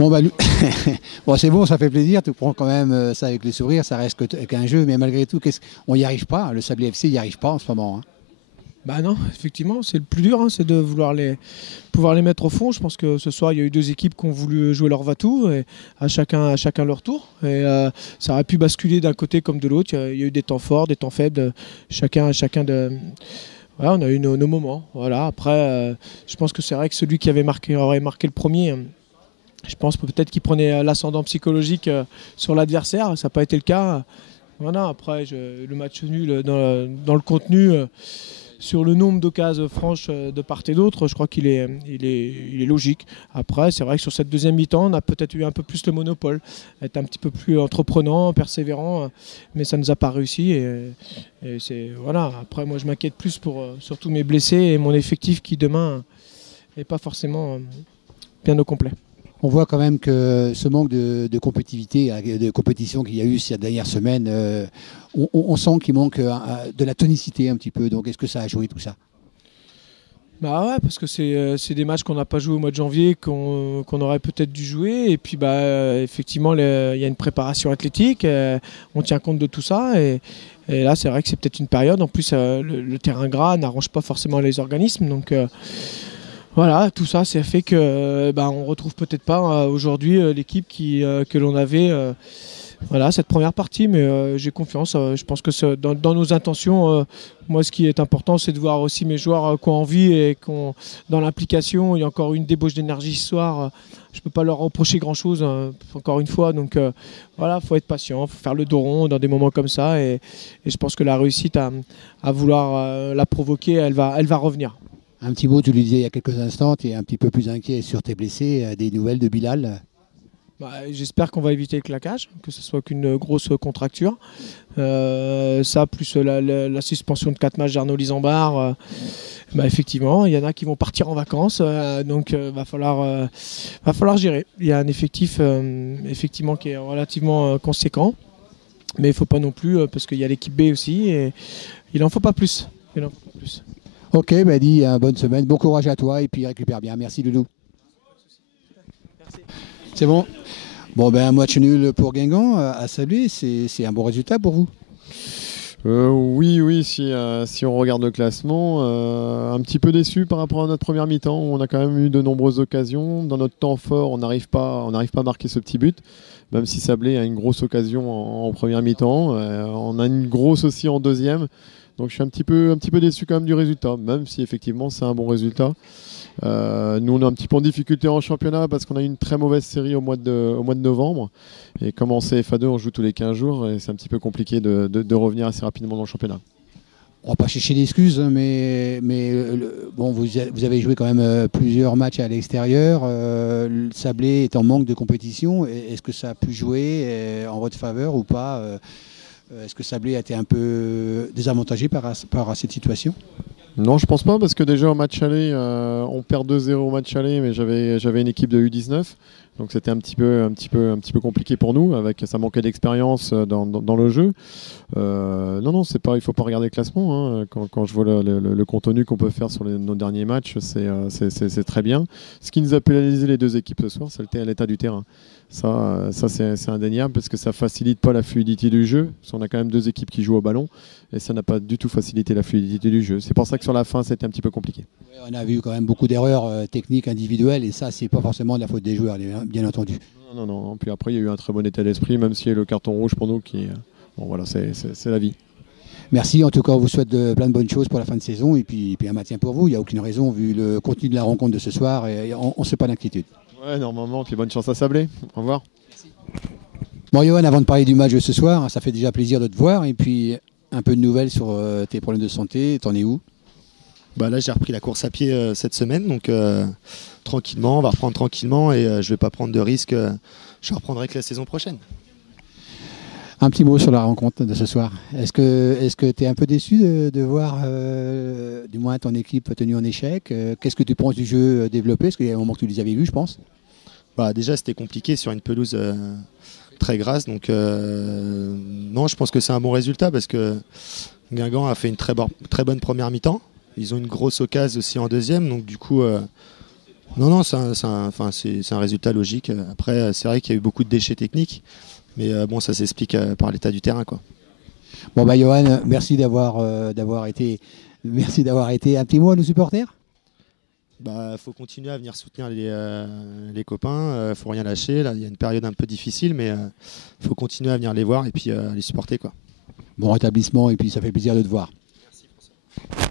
Bon, bah, bon, c'est bon, ça fait plaisir. Tu prends quand même ça avec le sourire. Ça reste qu'un jeu, mais malgré tout, on n'y arrive pas. Le Sablé FC n'y arrive pas en ce moment, hein. Bah non, effectivement, c'est le plus dur, hein, c'est de pouvoir les mettre au fond. Je pense que ce soir, il y a eu deux équipes qui ont voulu jouer leur va-tout, et à chacun leur tour. Et ça aurait pu basculer d'un côté comme de l'autre. Il y a eu des temps forts, des temps faibles, chacun de. Voilà, on a eu nos moments. Voilà. Après, je pense que c'est vrai que celui qui aurait marqué le premier. Je pense peut-être qu'il prenait l'ascendant psychologique sur l'adversaire. Ça n'a pas été le cas. Voilà, après, le match nul dans le contenu, sur le nombre d'occasions franches de part et d'autre, je crois qu'il est logique. Après, c'est vrai que sur cette deuxième mi-temps, on a peut-être eu un peu plus le monopole, être un petit peu plus entreprenant, persévérant, mais ça ne nous a pas réussi. Voilà. Après, moi, je m'inquiète plus pour surtout mes blessés et mon effectif qui, demain, n'est pas forcément bien au complet. On voit quand même que ce manque de compétitivité, de compétition qu'il y a eu ces dernières semaines, on sent qu'il manque de la tonicité un petit peu. Donc est-ce que ça a joué tout ça? Bah ouais, parce que c'est des matchs qu'on n'a pas joué au mois de janvier, qu'on aurait peut-être dû jouer. Et puis effectivement, il y a une préparation athlétique, on tient compte de tout ça. Et là, c'est vrai que c'est peut-être une période. En plus, le terrain gras n'arrange pas forcément les organismes. Donc voilà, tout ça, c'est fait que on retrouve peut-être pas aujourd'hui l'équipe que l'on avait voilà, cette première partie. Mais j'ai confiance. Je pense que dans nos intentions, moi, ce qui est important, c'est de voir aussi mes joueurs qui ont envie et dans l'implication. Il y a encore une débauche d'énergie ce soir. Je ne peux pas leur reprocher grand-chose, encore une fois. Donc voilà, il faut être patient, il faut faire le dos rond dans des moments comme ça. Et je pense que la réussite à vouloir la provoquer, elle va revenir. Un petit mot, tu le disais il y a quelques instants, tu es un petit peu plus inquiet sur tes blessés, des nouvelles de Bilal? J'espère qu'on va éviter le claquage, que ce soit qu'une grosse contracture. Ça, plus la suspension de 4 matchs d'Arnaud Lisambard, effectivement, il y en a qui vont partir en vacances, donc va falloir gérer. Il y a un effectif effectivement qui est relativement conséquent, mais il ne faut pas non plus, parce qu'il y a l'équipe B aussi, et il n'en faut pas plus. Ok, Di, bonne semaine, bon courage à toi et puis récupère bien. Merci Loulou. Merci. C'est bon. Bon, un match nul pour Guingamp à Sablé, c'est un bon résultat pour vous? Oui, si on regarde le classement, un petit peu déçu par rapport à notre première mi-temps. On a quand même eu de nombreuses occasions. Dans notre temps fort, on n'arrive pas à marquer ce petit but, même si Sablé a une grosse occasion en première mi-temps. On a une grosse aussi en deuxième. Donc je suis un petit peu déçu quand même du résultat, même si effectivement c'est un bon résultat. Nous on est un petit peu en difficulté en championnat parce qu'on a eu une très mauvaise série au mois de novembre. Et comme en CFA2 on joue tous les 15 jours, et c'est un petit peu compliqué de revenir assez rapidement dans le championnat. On ne va pas chercher d'excuses, mais bon, vous avez joué quand même plusieurs matchs à l'extérieur. Le Sablé est en manque de compétition. Est-ce que ça a pu jouer en votre faveur ou pas? Est-ce que Sablé a été un peu désavantagé par cette situation? Non, je pense pas, parce que déjà au match aller, on perd 2-0 au match aller, mais j'avais une équipe de U19, donc c'était un petit peu compliqué pour nous, ça manquait d'expérience dans le jeu. Non, c'est pas, il faut pas regarder le classement, hein. Quand je vois le contenu qu'on peut faire sur nos derniers matchs, c'est très bien. Ce qui nous a pénalisé les deux équipes ce soir, c'est l'état du terrain. Ça c'est indéniable, parce que ça facilite pas la fluidité du jeu, parce qu'on a quand même deux équipes qui jouent au ballon, et ça n'a pas du tout facilité la fluidité du jeu. C'est pour ça que sur la fin, c'était un petit peu compliqué. Ouais, on a vu quand même beaucoup d'erreurs techniques individuelles, et ça, c'est pas forcément de la faute des joueurs, bien entendu. Non. Puis après, il y a eu un très bon état d'esprit, même s'il y a eu le carton rouge pour nous qui... Bon voilà, c'est la vie. Merci, en tout cas, on vous souhaite plein de bonnes choses pour la fin de saison, et puis un maintien pour vous. Il n'y a aucune raison, vu le contenu de la rencontre de ce soir, et on ne se fait pas d'inquiétude. Ouais, normalement, puis bonne chance à Sablé. Au revoir. Merci. Bon, Johan, avant de parler du match de ce soir, ça fait déjà plaisir de te voir, et puis un peu de nouvelles sur tes problèmes de santé. T'en es où? Là, j'ai repris la course à pied cette semaine, donc tranquillement, on va reprendre tranquillement, et je ne vais pas prendre de risques. Je reprendrai que la saison prochaine. Un petit mot sur la rencontre de ce soir. Est-ce que tu es un peu déçu de voir du moins ton équipe tenue en échec? Qu'est-ce que tu penses du jeu développé? Parce qu'il y a un moment que tu les avais vus, je pense. Déjà, c'était compliqué sur une pelouse très grasse. Donc, non, je pense que c'est un bon résultat, parce que Guingamp a fait une très bonne première mi-temps. Ils ont une grosse occasion aussi en deuxième. Donc, du coup, Non, c'est un résultat logique. Après, c'est vrai qu'il y a eu beaucoup de déchets techniques, mais bon, ça s'explique par l'état du terrain, quoi. Bon, bah, Johan, merci d'avoir été un petit mot à nos supporters. Bah, faut continuer à venir soutenir les copains. Faut rien lâcher. Là, il y a une période un peu difficile, mais faut continuer à venir les voir et puis les supporter, quoi. Bon rétablissement et puis ça fait plaisir de te voir. Merci, François.